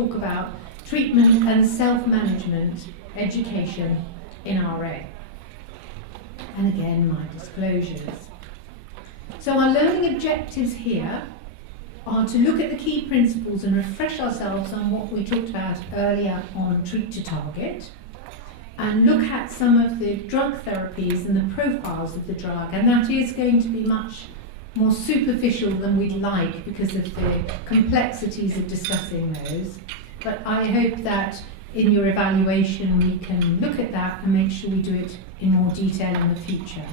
talk about treatment and self-management education in RA. And again, my disclosures. So our learning objectives here are to look at the key principles and refresh ourselves on what we talked about earlier on treat to target, and look at some of the drug therapies and the profiles of the drug, and that is going to be much more superficial than we'd like because of the complexities of discussing those. But I hope that in your evaluation we can look at that and make sure we do it in more detail in the future.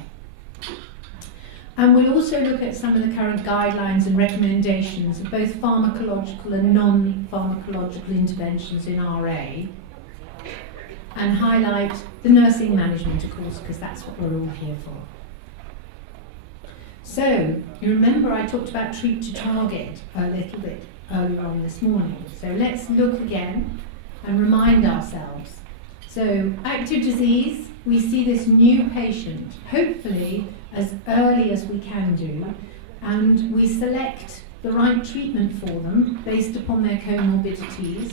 And we'll also look at some of the current guidelines and recommendations of both pharmacological and non-pharmacological interventions in RA, and highlight the nursing management, of course, because that's what we're all here for. So, you remember I talked about treat to target a little bit earlier on this morning. So let's look again and remind ourselves. So, active disease, we see this new patient, hopefully as early as we can do, and we select the right treatment for them based upon their comorbidities,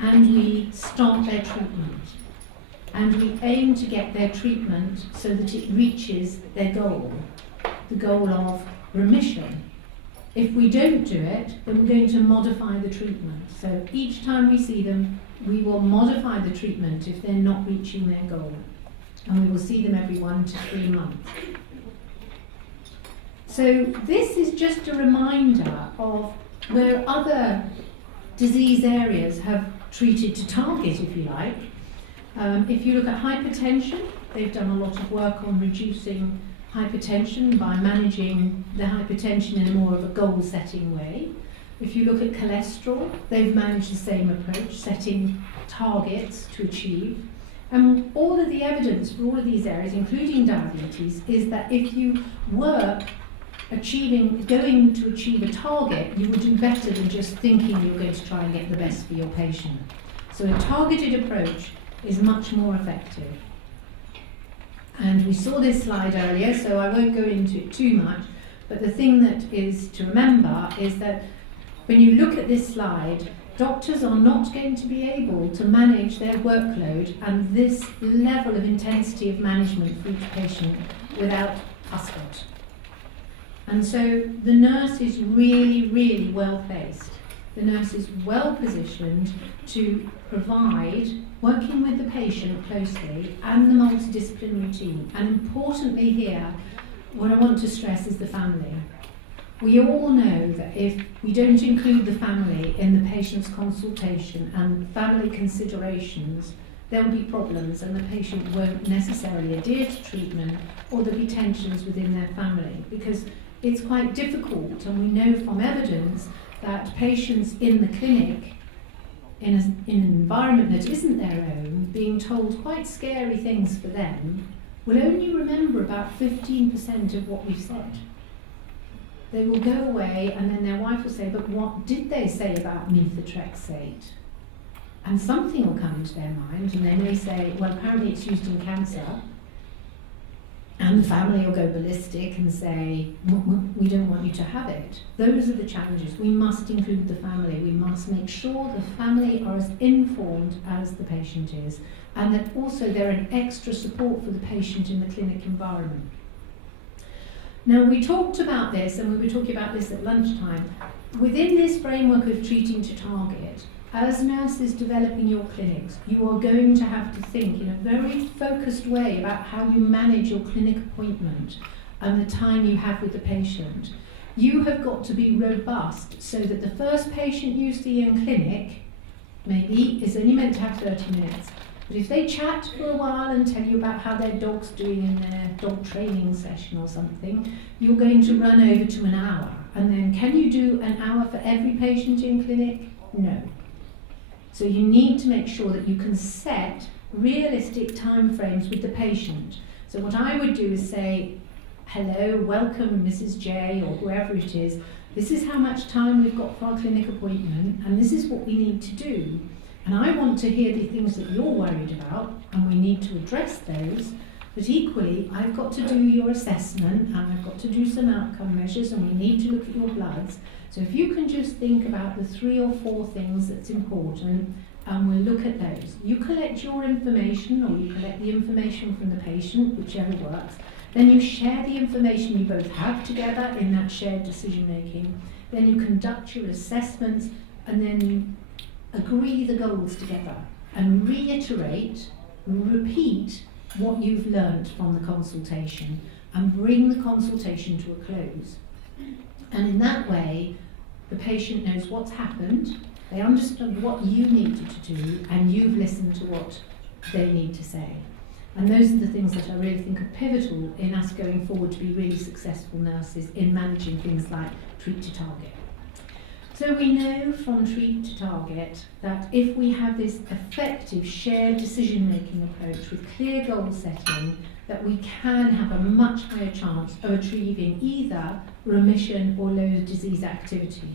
and we start their treatment. And we aim to get their treatment so that it reaches their goal, the goal of remission. If we don't do it, then we're going to modify the treatment. So each time we see them, we will modify the treatment if they're not reaching their goal. And we will see them every 1 to 3 months. So this is just a reminder of where other disease areas have treated to target, if you like. If you look at hypertension, they've done a lot of work on reducing hypertension by managing the hypertension in a more of a goal-setting way. If you look at cholesterol, they've managed the same approach, setting targets to achieve. And all of the evidence for all of these areas, including diabetes, is that if you work going to achieve a target, you will do better than just thinking you're going to try and get the best for your patient. So a targeted approach is much more effective. And we saw this slide earlier, so I won't go into it too much, but the thing that is to remember is that when you look at this slide, doctors are not going to be able to manage their workload and this level of intensity of management for each patient without CUSCOT. And so the nurse is really, really well placed. The nurse is well positioned to provide, working with the patient closely, and the multidisciplinary team. And importantly here, what I want to stress is the family. We all know that if we don't include the family in the patient's consultation and family considerations, there'll be problems and the patient won't necessarily adhere to treatment, or there'll be tensions within their family, because it's quite difficult, and we know from evidence that patients in the clinic, in an environment that isn't their own, being told quite scary things for them, will only remember about 15% of what we've said. They will go away and then their wife will say, but what did they say about methotrexate? And something will come into their mind, and they may say, well, apparently it's used in cancer. And the family will go ballistic and say, we don't want you to have it. Those are the challenges. We must include the family. We must make sure the family are as informed as the patient is, and that also they're an extra support for the patient in the clinic environment. Now, we talked about this, and we were talking about this at lunchtime. Within this framework of treating to target, as nurses developing your clinics, you are going to have to think in a very focused way about how you manage your clinic appointment and the time you have with the patient. You have got to be robust so that the first patient you see in clinic maybe is only meant to have 30 minutes. But if they chat for a while and tell you about how their dog's doing in their dog training session or something, you're going to run over to an hour. And then can you do an hour for every patient in clinic? No. So you need to make sure that you can set realistic timeframes with the patient. So what I would do is say, hello, welcome Mrs. J, or whoever it is. This is how much time we've got for our clinic appointment, and this is what we need to do. And I want to hear the things that you're worried about, and we need to address those. But equally, I've got to do your assessment and I've got to do some outcome measures and we need to look at your bloods. So if you can just think about the 3 or 4 things that's important and we'll look at those. You collect your information or you collect the information from the patient, whichever works. Then you share the information you both have together in that shared decision making. Then you conduct your assessments and then you agree the goals together and reiterate, repeat what you've learnt from the consultation and bring the consultation to a close. And in that way, the patient knows what's happened, they understand what you needed to do, and you've listened to what they need to say. And those are the things that I really think are pivotal in us going forward to be really successful nurses in managing things like treat to target. So we know from treat to target that if we have this effective shared decision-making approach with clear goal setting, that we can have a much higher chance of achieving either remission or low disease activity.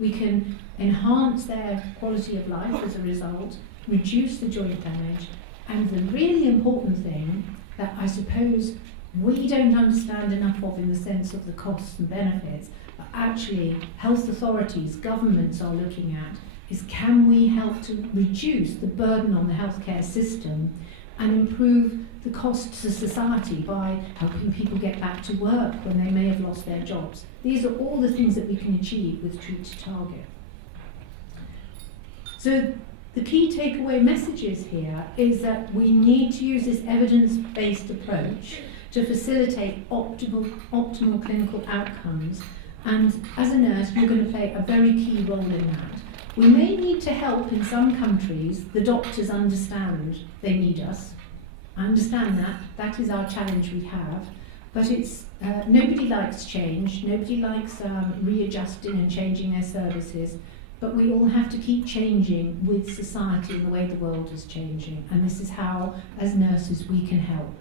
We can enhance their quality of life as a result, reduce the joint damage, and the really important thing that I suppose we don't understand enough of in the sense of the costs and benefits, but actually health authorities, governments are looking at, is can we help to reduce the burden on the healthcare system and improve the cost to society by helping people get back to work when they may have lost their jobs. These are all the things that we can achieve with treat to target. So the key takeaway messages here is that we need to use this evidence-based approach to facilitate optimal clinical outcomes, and as a nurse you're going to play a very key role in that. We may need to help in some countries the doctors understand they need us. I understand that, that is our challenge we have, but it's nobody likes change, nobody likes readjusting and changing their services, but we all have to keep changing with society and the way the world is changing, and this is how, as nurses, we can help.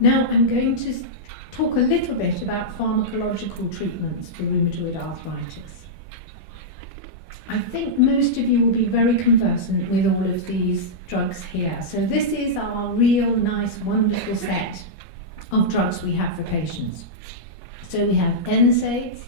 Now I'm going to talk a little bit about pharmacological treatments for rheumatoid arthritis. I think most of you will be very conversant with all of these drugs here. So this is our real nice, wonderful set of drugs we have for patients. So we have NSAIDs,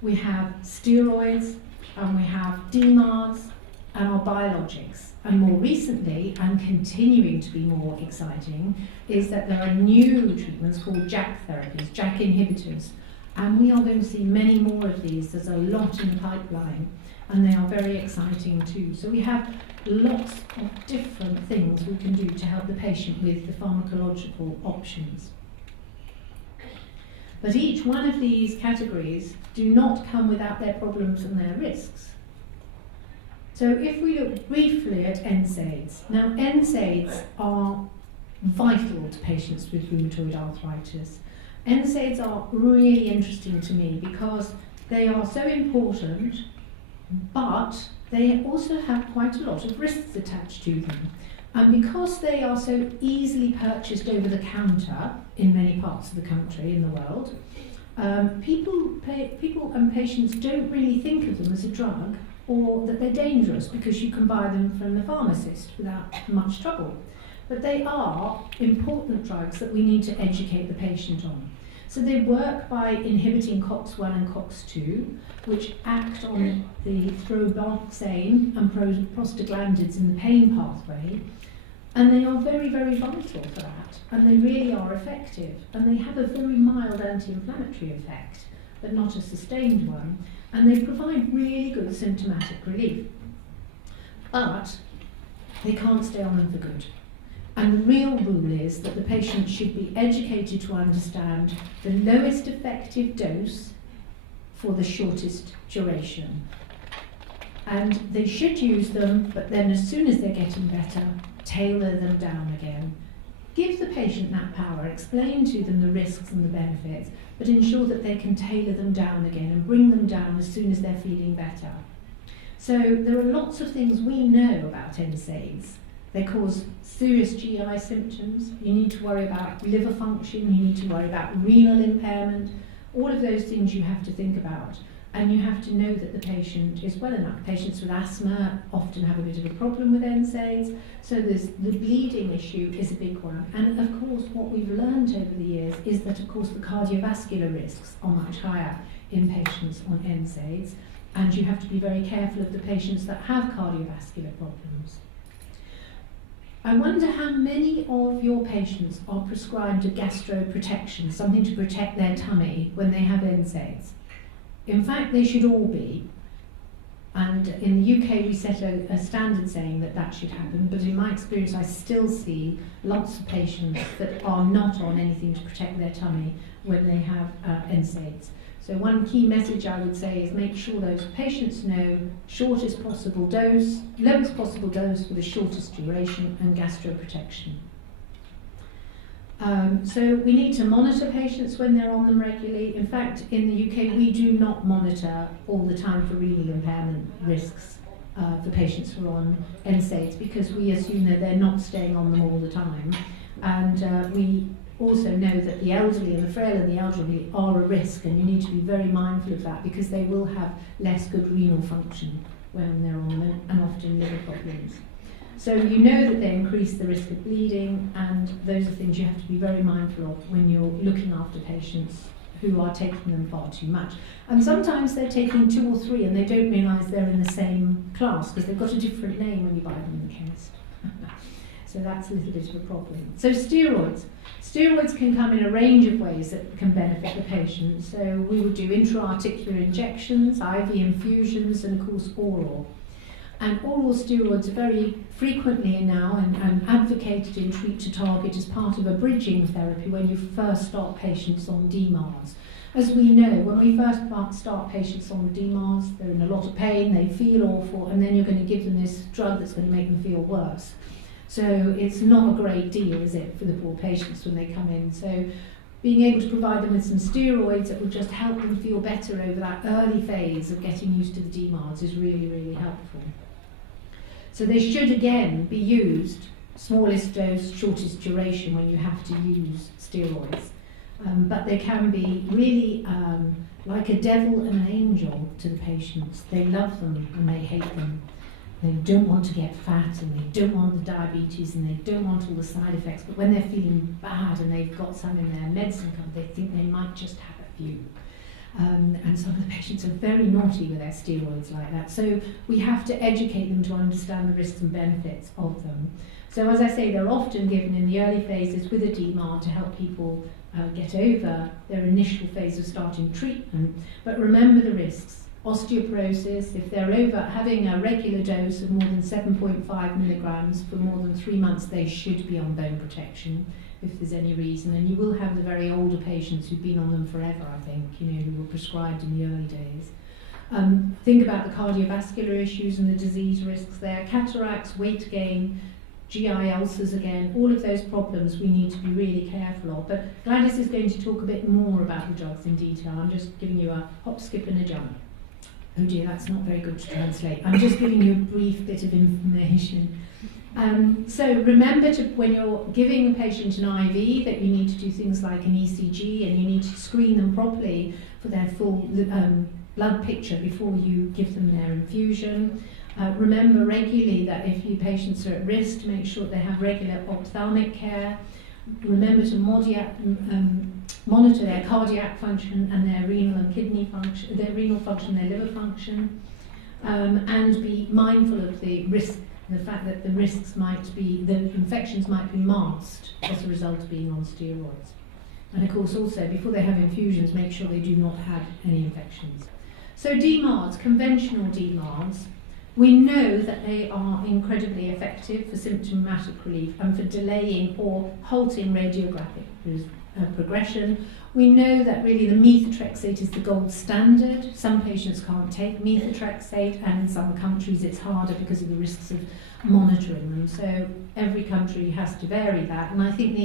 we have steroids, and we have DMARDs, and our biologics. And more recently, and continuing to be more exciting, is that there are new treatments called JAK therapies, JAK inhibitors. And we are going to see many more of these. There's a lot in the pipeline, and they are very exciting too. So we have lots of different things we can do to help the patient with the pharmacological options. But each one of these categories do not come without their problems and their risks. So if we look briefly at NSAIDs, now NSAIDs are vital to patients with rheumatoid arthritis. NSAIDs are really interesting to me because they are so important, but they also have quite a lot of risks attached to them. And because they are so easily purchased over the counter in many parts of the country, in the world, people and patients don't really think of them as a drug or that they're dangerous because you can buy them from the pharmacist without much trouble. But they are important drugs that we need to educate the patient on. So they work by inhibiting COX-1 and COX-2, which act on the thromboxane and prostaglandins in the pain pathway, and they are very, very vital for that, and they really are effective, and they have a very mild anti-inflammatory effect, but not a sustained one, and they provide really good symptomatic relief. But they can't stay on them for good. And the real rule is that the patient should be educated to understand the lowest effective dose for the shortest duration. And they should use them, but then as soon as they're getting better, tailor them down again. Give the patient that power, explain to them the risks and the benefits, but ensure that they can tailor them down again and bring them down as soon as they're feeling better. So there are lots of things we know about NSAIDs. They cause serious GI symptoms. You need to worry about liver function, you need to worry about renal impairment, all of those things you have to think about. And you have to know that the patient is well enough. Patients with asthma often have a bit of a problem with NSAIDs, so the bleeding issue is a big one. And of course, what we've learned over the years is that, of course, the cardiovascular risks are much higher in patients on NSAIDs, and you have to be very careful of the patients that have cardiovascular problems. I wonder how many of your patients are prescribed a gastroprotection, something to protect their tummy when they have NSAIDs. In fact, they should all be. And in the UK, we set a standard saying that that should happen, but in my experience, I still see lots of patients that are not on anything to protect their tummy when they have NSAIDs. So one key message I would say is make sure those patients know shortest possible dose, lowest possible dose for the shortest duration, and gastroprotection. So we need to monitor patients when they're on them regularly. In fact, in the UK, we do not monitor all the time for renal impairment risks for patients who are on NSAIDs, because we assume that they're not staying on them all the time. And we also know that the elderly and the frail and the elderly are a risk, and you need to be very mindful of that, because they will have less good renal function when they're on them, and often liver problems. So you know that they increase the risk of bleeding, and those are things you have to be very mindful of when you're looking after patients who are taking them far too much. And sometimes they're taking 2 or 3 and they don't realise they're in the same class because they've got a different name when you buy them in the chemist. So that's a little bit of a problem. So steroids. Steroids can come in a range of ways that can benefit the patient. So we would do intra-articular injections, IV infusions, and of course oral. And oral steroids are very frequently now and advocated in Treat to Target as part of a bridging therapy when you first start patients on DMARDs. As we know, when we first start patients on DMARDs, they're in a lot of pain, they feel awful, and then you're going to give them this drug that's going to make them feel worse. So it's not a great deal, is it, for the poor patients when they come in. So being able to provide them with some steroids that will just help them feel better over that early phase of getting used to the DMARDs is really, really helpful. So they should again be used smallest dose, shortest duration when you have to use steroids. But they can be really like a devil and an angel to the patients. They love them and they hate them. They don't want to get fat, and they don't want the diabetes, and they don't want all the side effects. But when they're feeling bad and they've got some in their medicine card, they think they might just have a few. And some of the patients are very naughty with their steroids like that. So we have to educate them to understand the risks and benefits of them. So as I say, they're often given in the early phases with a DMARD to help people get over their initial phase of starting treatment. But remember the risks. Osteoporosis, if they're over having a regular dose of more than 7.5 milligrams for more than 3 months, they should be on bone protection if there's any reason. And you will have the very older patients who've been on them forever, I think, who were prescribed in the early days. Think about the cardiovascular issues and the disease risks there. Cataracts, weight gain, GI ulcers again, all of those problems we need to be really careful of. But Gladys is going to talk a bit more about the drugs in detail. I'm just giving you a hop, skip and a jump. Oh dear, that's not very good to translate. I'm just giving you a brief bit of information. So remember when you're giving a patient an IV that you need to do things like an ECG, and you need to screen them properly for their full blood picture before you give them their infusion. Remember regularly that if your patients are at risk, to make sure they have regular ophthalmic care. Remember to monitor their cardiac function and their renal and kidney function, their renal function, their liver function, and be mindful of the risk, the fact that the risks might be, the infections might be masked as a result of being on steroids. And of course also, before they have infusions, make sure they do not have any infections. So DMARDs, conventional DMARDs, we know that they are incredibly effective for symptomatic relief and for delaying or halting radiographic progression. We know that really the methotrexate is the gold standard. Some patients can't take methotrexate, and in some countries it's harder because of the risks of monitoring them. So every country has to vary that. And I think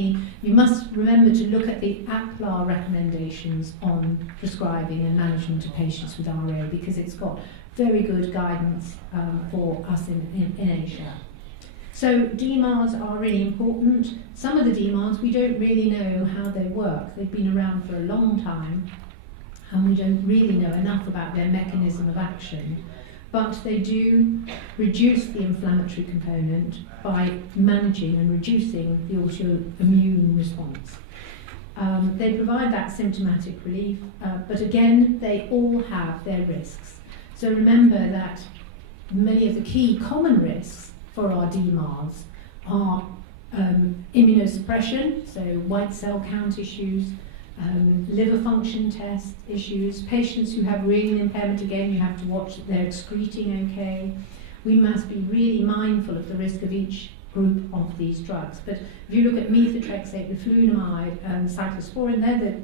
you must remember to look at the APLAR recommendations on prescribing and management of patients with RA, because it's got very good guidance for us in Asia. So DMARDs are really important. Some of the DMARDs, we don't really know how they work. They've been around for a long time. and we don't really know enough about their mechanism of action, but they do reduce the inflammatory component by managing and reducing the autoimmune response. They provide that symptomatic relief, but again, they all have their risks. So remember that many of the key common risks for our DMARDs are immunosuppression, so white cell count issues, liver function test issues, patients who have renal impairment, again, you have to watch that they're excreting okay. We must be really mindful of the risk of each group of these drugs. But if you look at methotrexate, leflunomide, and cyclosporin, they're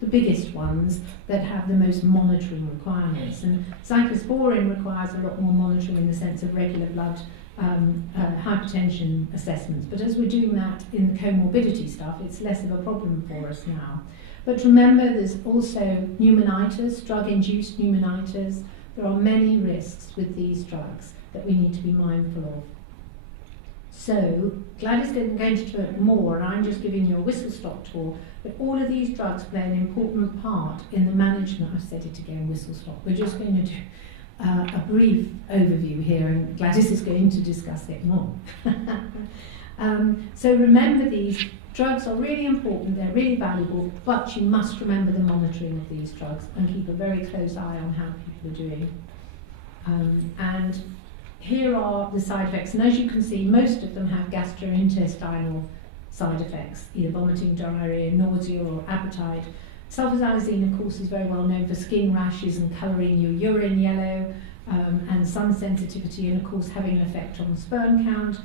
the biggest ones that have the most monitoring requirements. And cyclosporin requires a lot more monitoring in the sense of regular blood hypertension assessments. But as we're doing that in the comorbidity stuff, it's less of a problem for us now. But remember, there's also pneumonitis, drug-induced pneumonitis. There are many risks with these drugs that we need to be mindful of. So, Gladys is going to talk more, and I'm just giving you a whistle-stop tour, but all of these drugs play an important part in the management. I've said it again, whistle-stop. We're just going to do a brief overview here, and Gladys is going to discuss it more. So remember, these drugs are really important, they're really valuable, but you must remember the monitoring of these drugs and keep a very close eye on how people are doing. And here are the side effects, and as you can see, most of them have gastrointestinal side effects, either vomiting, diarrhea, nausea, or appetite. Sulfasalazine, of course, is very well known for skin rashes and colouring your urine yellow, and sun sensitivity, and of course having an effect on sperm count.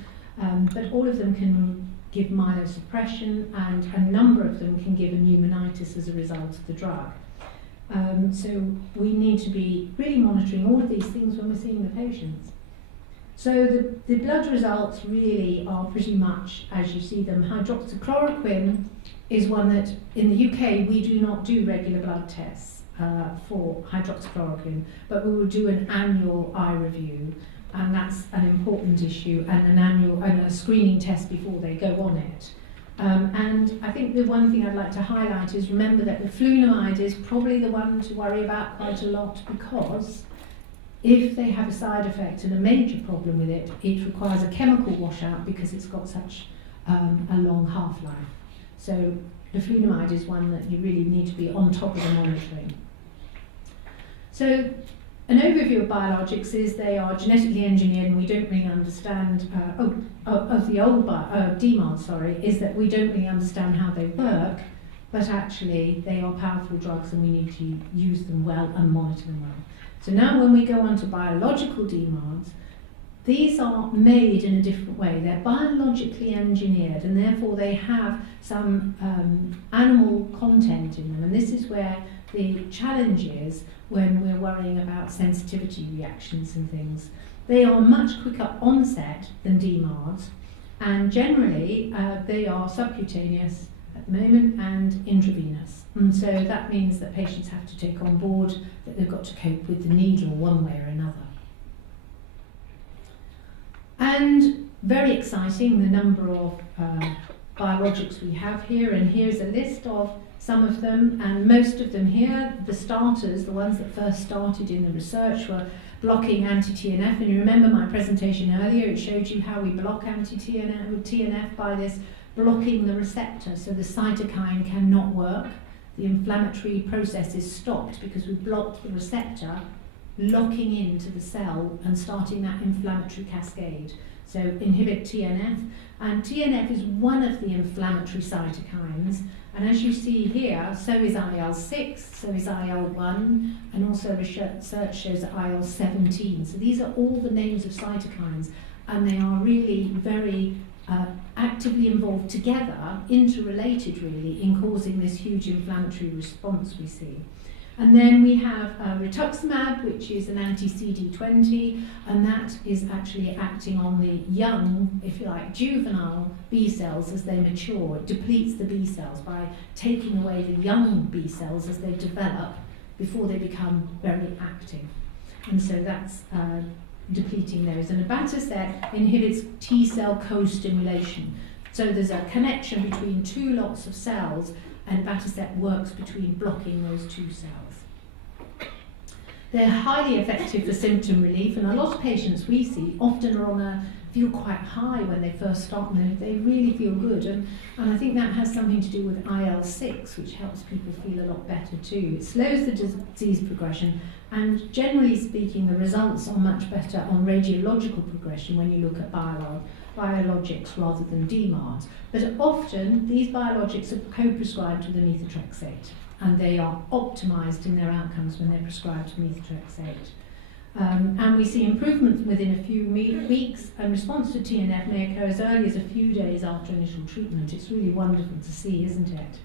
But all of them can give myelosuppression, and a number of them can give a pneumonitis as a result of the drug. So we need to be really monitoring all of these things when we're seeing the patients. So the blood results really are pretty much as you see them. Hydroxychloroquine is one that in the UK we do not do regular blood tests for hydroxychloroquine, but we will do an annual eye review, and that's an important issue, and an annual and a screening test before they go on it. And I think the one thing I'd like to highlight is remember that leflunomide is probably the one to worry about quite a lot, because if they have a side effect and a major problem with it, it requires a chemical washout because it's got such a long half-life. So leflunomide is one that you really need to be on top of the monitoring. So an overview of biologics is they are genetically engineered, and we don't really understand, of the old DMARD, is that we don't really understand how they work, but actually they are powerful drugs and we need to use them well and monitor them well. So now when we go on to biological DMARDs, these are made in a different way. They're biologically engineered, and therefore they have some animal content in them, and this is where the challenge is when we're worrying about sensitivity reactions and things. They are much quicker onset than DMARDs, and generally they are subcutaneous at the moment and intravenous. And so that means that patients have to take on board that they've got to cope with the needle one way or another. And very exciting, the number of biologics we have here, and here's a list of some of them, and most of them here, the starters, the ones that first started in the research, were blocking anti-TNF. And you remember my presentation earlier, it showed you how we block anti-TNF by this blocking the receptor, so the cytokine cannot work. The inflammatory process is stopped because we blocked the receptor, locking into the cell and starting that inflammatory cascade. So inhibit TNF, and TNF is one of the inflammatory cytokines, and as you see here, so is IL-6, so is IL-1, and also research shows that IL-17. So these are all the names of cytokines, and they are really very actively involved together, interrelated really, in causing this huge inflammatory response we see. And then we have rituximab, which is an anti-CD20, and that is actually acting on the young, if you like, juvenile B cells as they mature. It depletes the B cells by taking away the young B cells as they develop before they become very active. And so that's depleting those. And abatacept inhibits T cell co-stimulation. So there's a connection between two lots of cells, and abatacept works between blocking those two cells. They're highly effective for symptom relief, and a lot of patients we see often are feel quite high when they first start, and they really feel good. And I think that has something to do with IL-6, which helps people feel a lot better too. It slows the disease progression, and generally speaking, the results are much better on radiological progression when you look at biologics rather than DMARDs. But often, these biologics are co-prescribed with methotrexate, and they are optimised in their outcomes when they're prescribed methotrexate. And we see improvement within a few weeks, and response to TNF may occur as early as a few days after initial treatment. It's really wonderful to see, isn't it?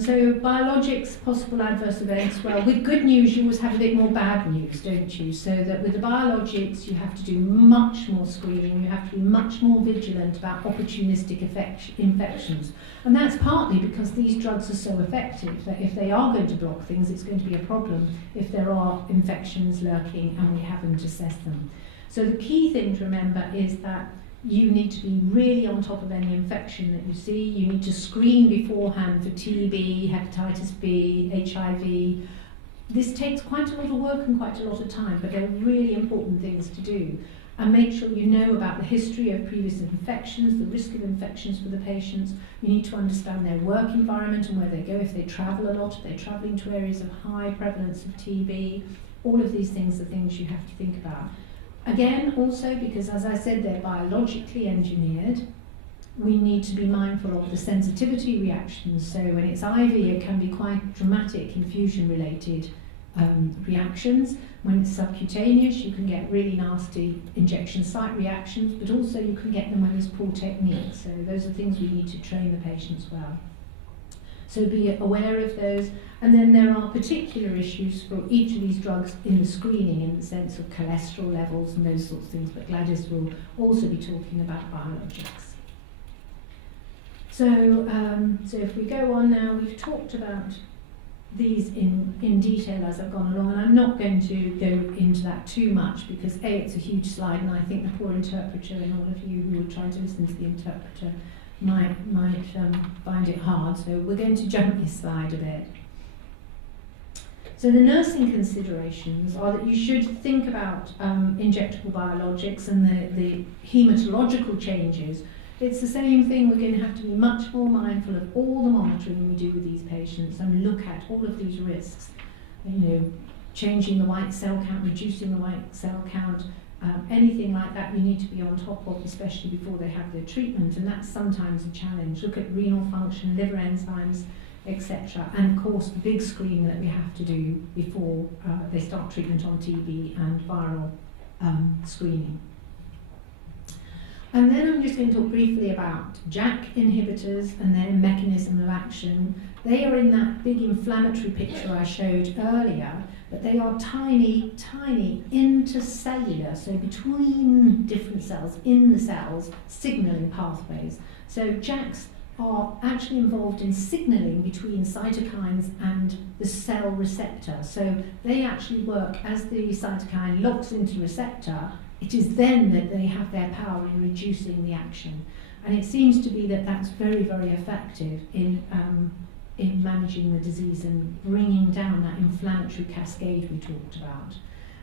So biologics, possible adverse events. Well, with good news, you always have a bit more bad news, don't you? So that with the biologics, you have to do much more screening. You have to be much more vigilant about opportunistic infections. And that's partly because these drugs are so effective that if they are going to block things, it's going to be a problem if there are infections lurking and we haven't assessed them. So the key thing to remember is that you need to be really on top of any infection that you see. You need to screen beforehand for TB, hepatitis B, HIV. This takes quite a lot of work and quite a lot of time, but they're really important things to do. And make sure you know about the history of previous infections, the risk of infections for the patients. You need to understand their work environment and where they go, if they travel a lot, if they're travelling to areas of high prevalence of TB. All of these things are things you have to think about. Again, also, because as I said, they're biologically engineered, we need to be mindful of the sensitivity reactions. So when it's IV, it can be quite dramatic infusion-related reactions. When it's subcutaneous, you can get really nasty injection site reactions, but also you can get them when there's poor technique. So those are things we need to train the patients well. So be aware of those. And then there are particular issues for each of these drugs in the screening, in the sense of cholesterol levels and those sorts of things, but Gladys will also be talking about biologics. So if we go on now, we've talked about these in detail as I've gone along, and I'm not going to go into that too much because A, it's a huge slide, and I think the poor interpreter and all of you who are trying to listen to the interpreter might find it hard, so we're going to jump this slide a bit. So the nursing considerations are that you should think about injectable biologics and the hematological changes. It's the same thing. We're going to have to be much more mindful of all the monitoring we do with these patients and look at all of these risks. You know, changing the white cell count, reducing the white cell count, anything like that you need to be on top of, especially before they have their treatment, and that's sometimes a challenge. Look at renal function, liver enzymes, etc. And of course the big screening that we have to do before they start treatment on TB and viral screening. And then I'm just going to talk briefly about JAK inhibitors and their mechanism of action. They are in that big inflammatory picture I showed earlier, but they are tiny, tiny intercellular, so between different cells, in the cells, signalling pathways. So JAKs are actually involved in signalling between cytokines and the cell receptor. So they actually work as the cytokine locks into the receptor. It is then that they have their power in reducing the action. And it seems to be that that's very, very effective in managing the disease and bringing down that inflammatory cascade we talked about.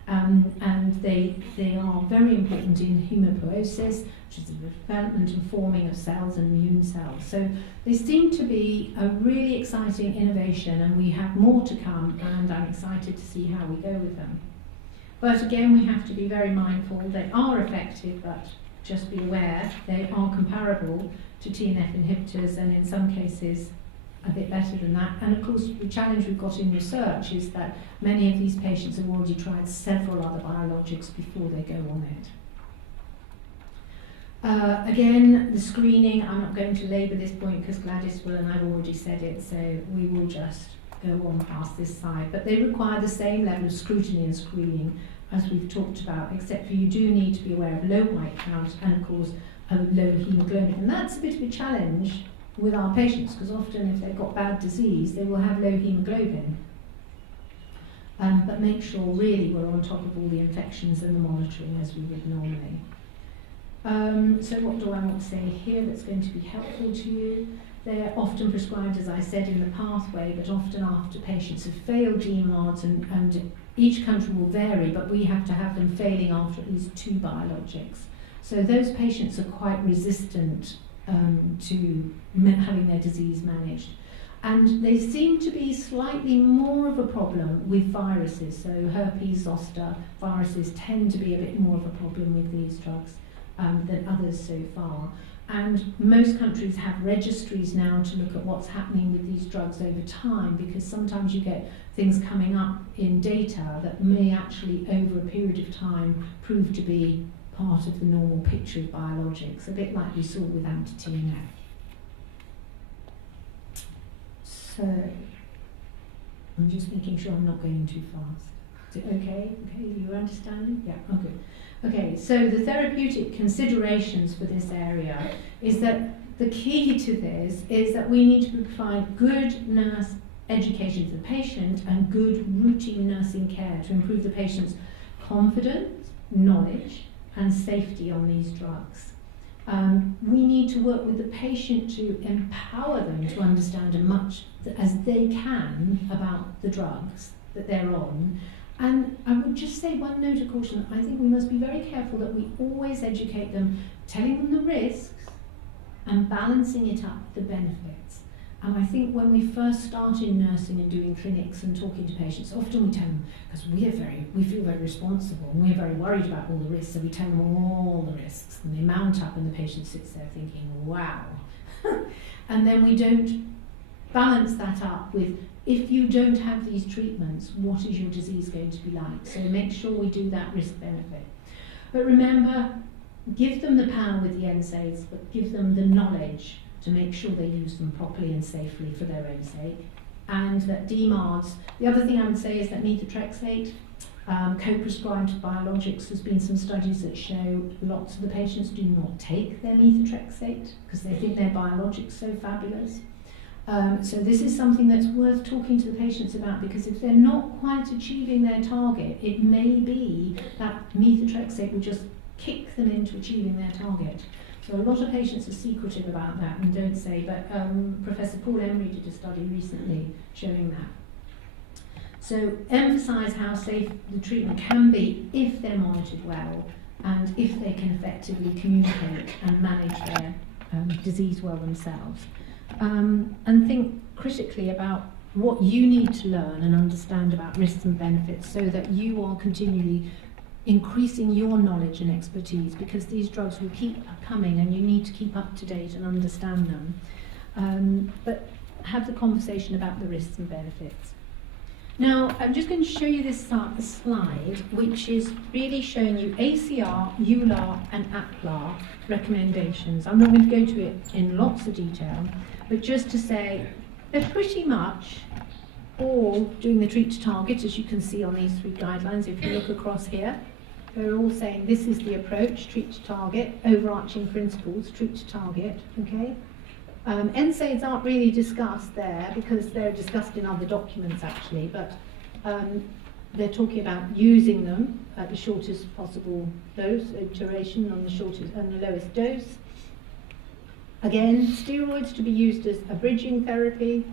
And they are very important in hematopoiesis, which is the development and forming of cells and immune cells. So they seem to be a really exciting innovation, and we have more to come, and I'm excited to see how we go with them. But again, we have to be very mindful. They are effective, but just be aware they are comparable to TNF inhibitors, and in some cases a bit better than that. And of course, the challenge we've got in research is that many of these patients have already tried several other biologics before they go on it. Again, the screening, I'm not going to labour this point because Gladys will, and I've already said it, so we will just go on past this side. But they require the same level of scrutiny and screening as we've talked about, except for you do need to be aware of low white count and of course of low haemoglobin. And that's a bit of a challenge with our patients, because often if they've got bad disease, they will have low haemoglobin. But make sure really we're on top of all the infections and the monitoring as we would normally. So what do I want to say here that's going to be helpful to you? They're often prescribed, as I said, in the pathway, but often after patients have failed DMARDs and each country will vary, but we have to have them failing after at least 2 biologics. So those patients are quite resistant to having their disease managed. And they seem to be slightly more of a problem with viruses. So herpes zoster viruses tend to be a bit more of a problem with these drugs than others so far. And most countries have registries now to look at what's happening with these drugs over time, because sometimes you get things coming up in data that may actually over a period of time prove to be part of the normal picture of biologics, a bit like we saw with anti-TNF. So, I'm just making sure I'm not going too fast. Is it okay? Okay, you understand? Yeah, oh good. Okay, so the therapeutic considerations for this area is that the key to this is that we need to provide good nurse education to the patient and good routine nursing care to improve the patient's confidence, knowledge, and safety on these drugs. We need to work with the patient to empower them to understand as much as they can about the drugs that they're on. And I would just say one note of caution: I think we must be very careful that we always educate them, telling them the risks and balancing it up with the benefits. And I think when we first start in nursing and doing clinics and talking to patients, often we tell them, because we feel very responsible and we're very worried about all the risks, so we tell them all the risks, and they mount up and the patient sits there thinking, wow. And then we don't balance that up with, if you don't have these treatments, what is your disease going to be like? So make sure we do that risk benefit. But remember, give them the power with the NSAIDs, but give them the knowledge to make sure they use them properly and safely for their own sake. And that DMARDs, the other thing I would say is that methotrexate, co-prescribed biologics, there's been some studies that show lots of the patients do not take their methotrexate because they think their biologics so fabulous. So this is something that's worth talking to the patients about, because if they're not quite achieving their target, it may be that methotrexate will just kick them into achieving their target. So a lot of patients are secretive about that and don't say, but Professor Paul Emery did a study recently showing that. So emphasise how safe the treatment can be if they're monitored well and if they can effectively communicate and manage their disease well themselves. And think critically about what you need to learn and understand about risks and benefits so that you are continually increasing your knowledge and expertise, because these drugs will keep coming and you need to keep up to date and understand them. But have the conversation about the risks and benefits. Now, I'm just going to show you this slide, which is really showing you ACR, EULAR and APLAR recommendations. I'm not going to go to it in lots of detail, but just to say they're pretty much all doing the treat to target, as you can see on these 3 guidelines. If you look across here, they're all saying this is the approach, treat to target, overarching principles, treat to target, okay? NSAIDs aren't really discussed there because they're discussed in other documents actually, but they're talking about using them at the shortest possible dose, duration on the shortest and the lowest dose. Again, steroids to be used as a bridging therapy,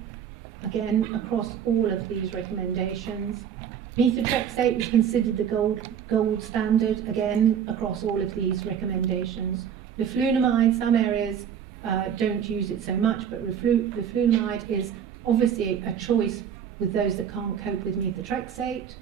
again, across all of these recommendations. Methotrexate is considered the gold standard, again, across all of these recommendations. Leflunomide, some areas don't use it so much, but leflunomide is obviously a choice with those that can't cope with methotrexate,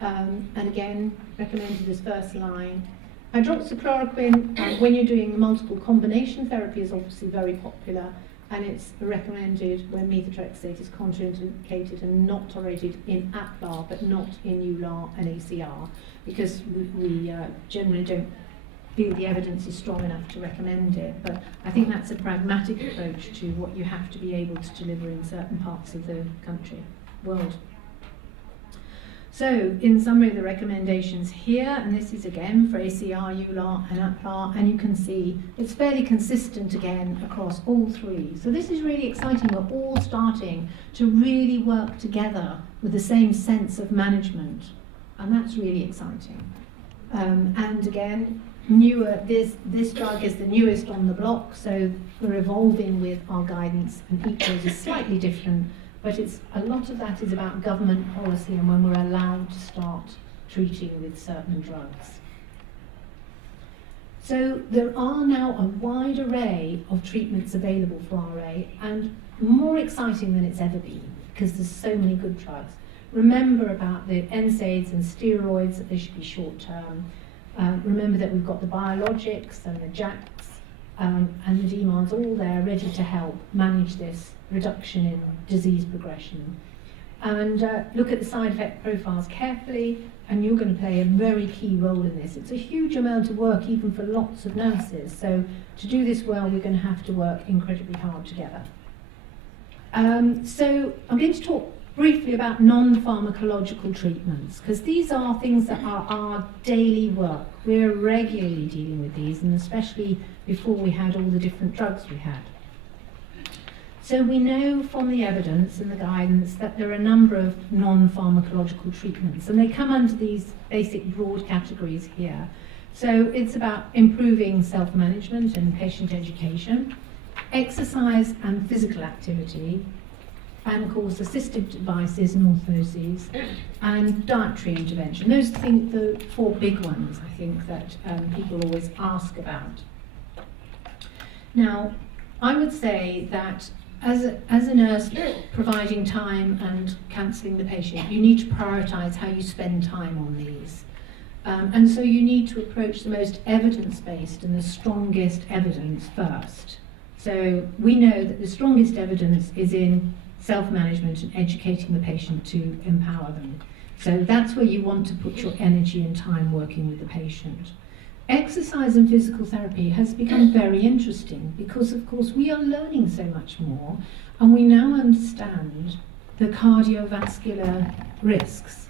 and again, recommended as first line. Hydroxychloroquine, when you're doing multiple combination therapy, is obviously very popular, and it's recommended when methotrexate is contraindicated and not tolerated in APLAR, but not in EULAR and ACR, because we generally don't feel the evidence is strong enough to recommend it. But I think that's a pragmatic approach to what you have to be able to deliver in certain parts of the world. So, in summary, the recommendations here, and this is again for ACR, EULAR and APLAR, and you can see it's fairly consistent again across all 3. So this is really exciting. We're all starting to really work together with the same sense of management, and that's really exciting. And again, this drug is the newest on the block, so we're evolving with our guidance, and each is slightly different, but a lot of that is about government policy and when we're allowed to start treating with certain drugs. So there are now a wide array of treatments available for RA, and more exciting than it's ever been, because there's so many good drugs. Remember about the NSAIDs and steroids, that they should be short-term. Remember that we've got the biologics and the JAKs and the DMARDs all there ready to help manage this reduction in disease progression. And look at the side effect profiles carefully, and you're going to play a very key role in this. It's a huge amount of work, even for lots of nurses. So to do this well, we're going to have to work incredibly hard together. So I'm going to talk briefly about non-pharmacological treatments, because these are things that are our daily work. We're regularly dealing with these, and especially before we had all the different drugs we had. So we know from the evidence and the guidance that there are a number of non-pharmacological treatments, and they come under these basic broad categories here. So it's about improving self-management and patient education, exercise and physical activity, and of course assistive devices and orthoses, and dietary intervention. Those are the 4 big ones, I think, that people always ask about. Now, I would say that as a nurse providing time and counselling the patient, you need to prioritise how you spend time on these. And so you need to approach the most evidence-based and the strongest evidence first. So we know that the strongest evidence is in self-management and educating the patient to empower them. So that's where you want to put your energy and time working with the patient. Exercise and physical therapy has become very interesting because, of course, we are learning so much more, and we now understand the cardiovascular risks.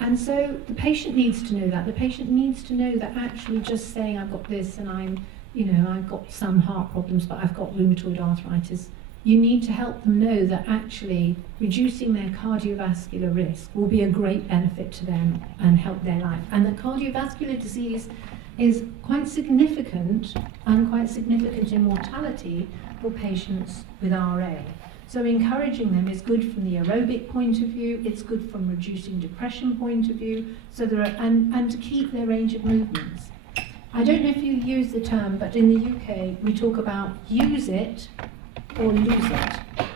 And so the patient needs to know that. The patient needs to know that actually just saying I've got this and I've got some heart problems, but I've got rheumatoid arthritis, you need to help them know that actually reducing their cardiovascular risk will be a great benefit to them and help their life. And that cardiovascular disease is quite significant, and quite significant in mortality for patients with RA. So encouraging them is good from the aerobic point of view, it's good from reducing depression point of view, so and to keep their range of movements. I don't know if you use the term, but in the UK we talk about use it or lose it.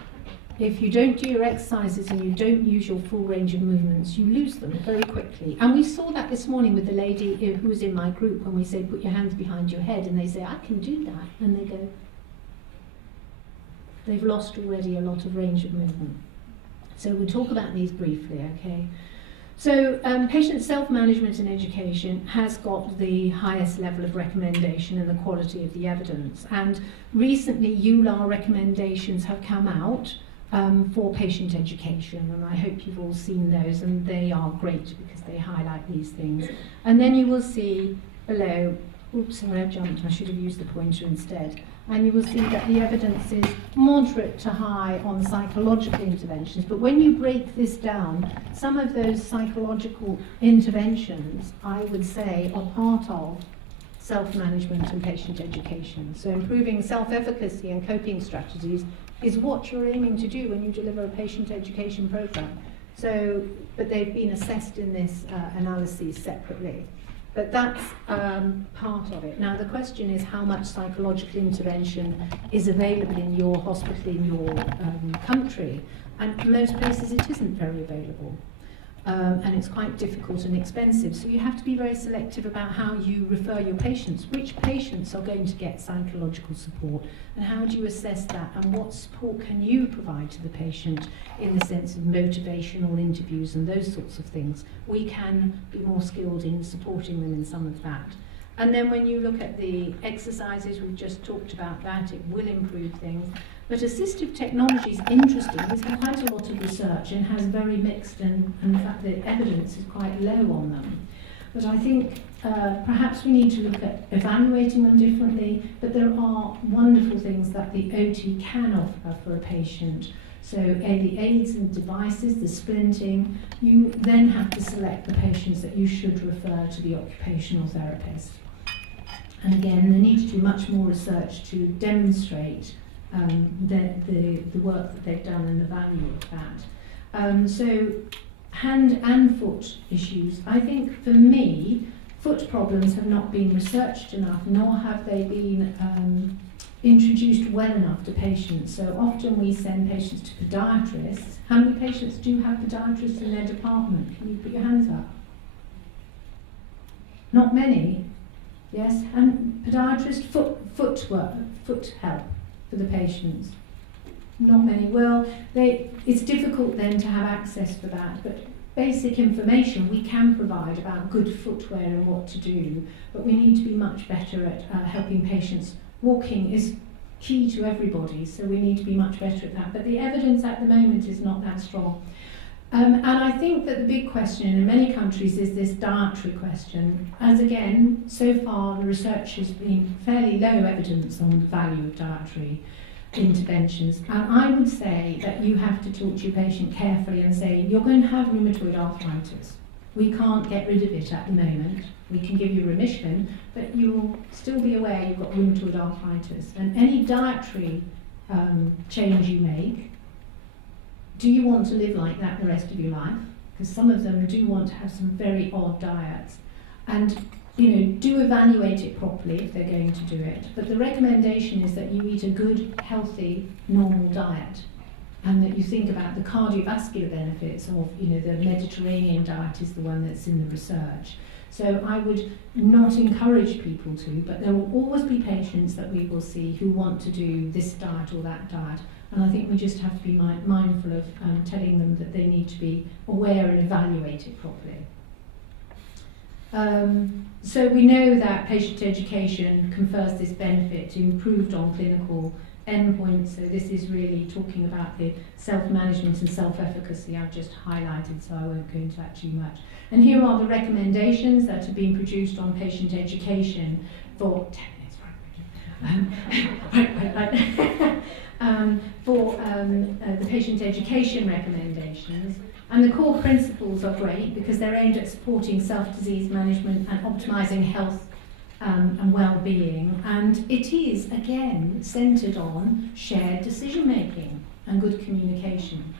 If you don't do your exercises and you don't use your full range of movements, you lose them very quickly. And we saw that this morning with the lady who was in my group when we say put your hands behind your head, and they say I can do that, and they go, they've lost already a lot of range of movement. So we'll talk about these briefly, okay? So patient self-management and education has got the highest level of recommendation and the quality of the evidence. And recently EULAR recommendations have come out for patient education, and I hope you've all seen those, and they are great because they highlight these things. And then you will see below, oops, sorry, I've jumped, I should have used the pointer instead. And you will see that the evidence is moderate to high on psychological interventions. But when you break this down, some of those psychological interventions, I would say, are part of self-management and patient education. So improving self-efficacy and coping strategies is what you're aiming to do when you deliver a patient education program. So, but they've been assessed in this analysis separately. But that's part of it. Now the question is how much psychological intervention is available in your hospital, in your country. And in most places it isn't very available. And it's quite difficult and expensive. So you have to be very selective about how you refer your patients. Which patients are going to get psychological support, and how do you assess that, and what support can you provide to the patient in the sense of motivational interviews and those sorts of things. We can be more skilled in supporting them in some of that. And then when you look at the exercises, we've just talked about that, it will improve things. But assistive technology is interesting. There's been quite a lot of research and has very mixed, and in fact the evidence is quite low on them. But I think perhaps we need to look at evaluating them differently, but there are wonderful things that the OT can offer for a patient. So the aids and devices, the splinting, you then have to select the patients that you should refer to the occupational therapist. And again, there needs to be much more research to demonstrate the work that they've done and the value of that. So hand and foot issues, I think for me, foot problems have not been researched enough, nor have they been introduced well enough to patients. So often we send patients to podiatrists. How many patients do have podiatrists in their department? Can you put your hands up? Not many. Yes, and podiatrist, foot help for the patients. Not many. Well, it's difficult then to have access for that, but basic information we can provide about good footwear and what to do, but we need to be much better at helping patients. Walking is key to everybody, so we need to be much better at that, but the evidence at the moment is not that strong. And I think that the big question in many countries is this dietary question, as again, so far the research has been fairly low evidence on the value of dietary interventions. And I would say that you have to talk to your patient carefully and say, you're going to have rheumatoid arthritis. We can't get rid of it at the moment. We can give you remission, but you'll still be aware you've got rheumatoid arthritis. And any dietary change you make, do you want to live like that the rest of your life? Because some of them do want to have some very odd diets. And do evaluate it properly if they're going to do it. But the recommendation is that you eat a good, healthy, normal diet, and that you think about the cardiovascular benefits of, the Mediterranean diet is the one that's in the research. So I would not encourage people to, but there will always be patients that we will see who want to do this diet or that diet. And I think we just have to be mindful of telling them that they need to be aware and evaluate it properly. So we know that patient education confers this benefit improved on clinical endpoints. So this is really talking about the self-management and self-efficacy I've just highlighted, so I won't go into that too much. And here are the recommendations that have been produced on patient education for 10 minutes, for the patient education recommendations. And the core principles are great because they're aimed at supporting self-disease management and optimising health and well-being. And it is, again, centred on shared decision-making and good communication.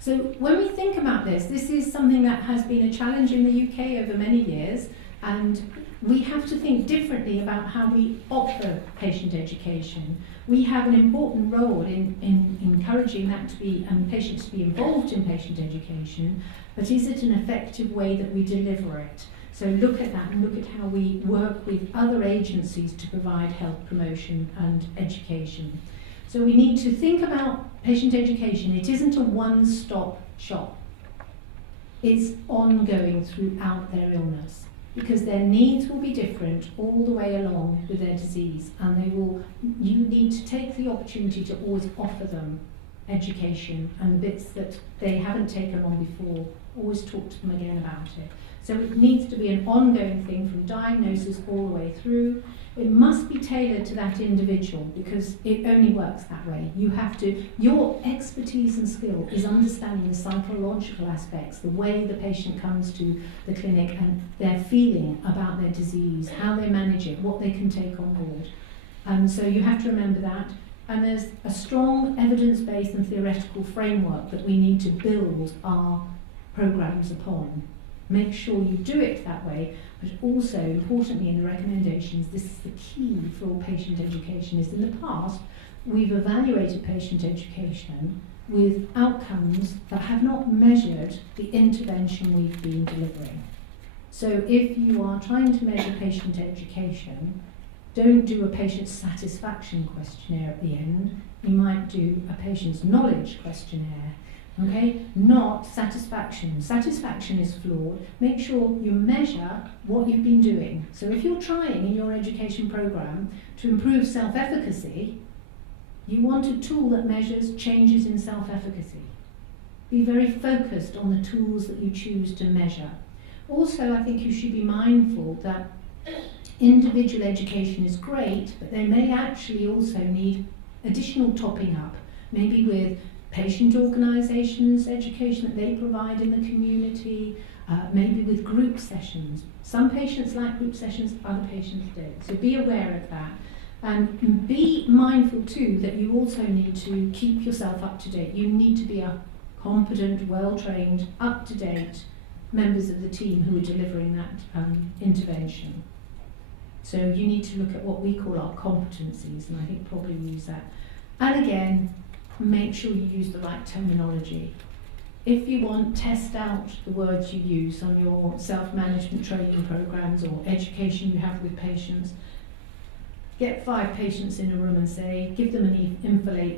So when we think about this is something that has been a challenge in the UK over many years, and we have to think differently about how we offer patient education. We have an important role in encouraging that to be patients to be involved in patient education, but is it an effective way that we deliver it? So look at that and look at how we work with other agencies to provide health promotion and education. So we need to think about patient education. It isn't a one-stop shop. It's ongoing throughout their illness, because their needs will be different all the way along with their disease, and you need to take the opportunity to always offer them education, and the bits that they haven't taken on before, always talk to them again about it. So it needs to be an ongoing thing from diagnosis all the way through. It must be tailored to that individual, because it only works that way. Your expertise and skill is understanding the psychological aspects, the way the patient comes to the clinic and their feeling about their disease, how they manage it, what they can take on board. So you have to remember that. And there's a strong evidence-based and theoretical framework that we need to build our programs upon. Make sure you do it that way, but also, importantly in the recommendations, this is the key for all patient education, is in the past we've evaluated patient education with outcomes that have not measured the intervention we've been delivering. So if you are trying to measure patient education, don't do a patient satisfaction questionnaire at the end. You might do a patient's knowledge questionnaire. Okay, not satisfaction. Satisfaction is flawed. Make sure you measure what you've been doing. So if you're trying in your education program to improve self-efficacy, you want a tool that measures changes in self-efficacy. Be very focused on the tools that you choose to measure. Also, I think you should be mindful that individual education is great, but they may actually also need additional topping up, maybe with patient organisations, education that they provide in the community, maybe with group sessions. Some patients like group sessions, other patients don't. So be aware of that. And be mindful too that you also need to keep yourself up to date. You need to be a competent, well-trained, up-to-date members of the team who are delivering that intervention. So you need to look at what we call our competencies, and I think probably we use that. And again, make sure you use the right terminology. If you want, test out the words you use on your self-management training programs or education you have with patients. Get 5 patients in a room and say, give them an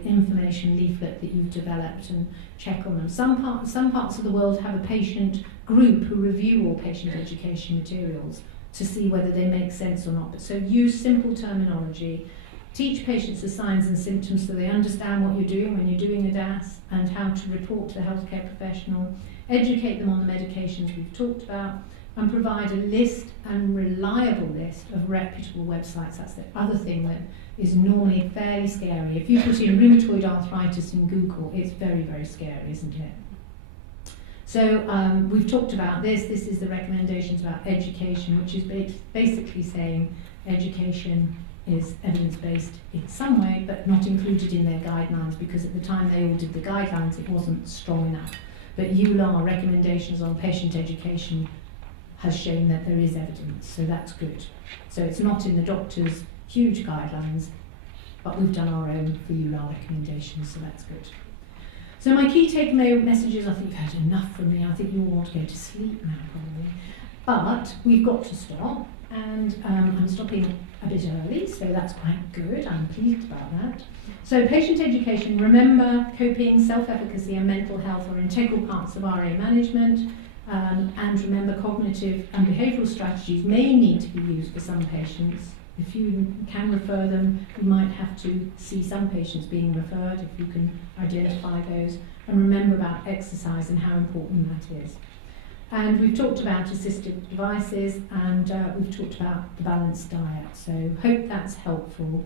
information leaflet that you've developed and check on them. Some parts of the world have a patient group who review all patient education materials to see whether they make sense or not. But so use simple terminology. Teach patients the signs and symptoms so they understand what you're doing when you're doing a DAS and how to report to the healthcare professional. Educate them on the medications we've talked about, and provide a list, and reliable list, of reputable websites. That's the other thing that is normally fairly scary. If you put in rheumatoid arthritis in Google, it's very, very scary, isn't it? So we've talked about this. This is the recommendations about education, which is basically saying education is evidence-based in some way, but not included in their guidelines, because at the time they all did the guidelines, it wasn't strong enough. But EULAR recommendations on patient education has shown that there is evidence, so that's good. So it's not in the doctor's huge guidelines, but we've done our own for EULAR recommendations, so that's good. So my key takeaway messages, I think you've had enough from me. I think you all want to go to sleep now, probably. But we've got to stop, and I'm stopping a bit early, so that's quite good. I'm pleased about that. So patient education, remember coping, self-efficacy and mental health are integral parts of RA management. And remember, cognitive and behavioural strategies may need to be used for some patients. If you can refer them, you might have to see some patients being referred if you can identify those. And remember about exercise and how important that is. And we've talked about assistive devices, and we've talked about the balanced diet. So hope that's helpful.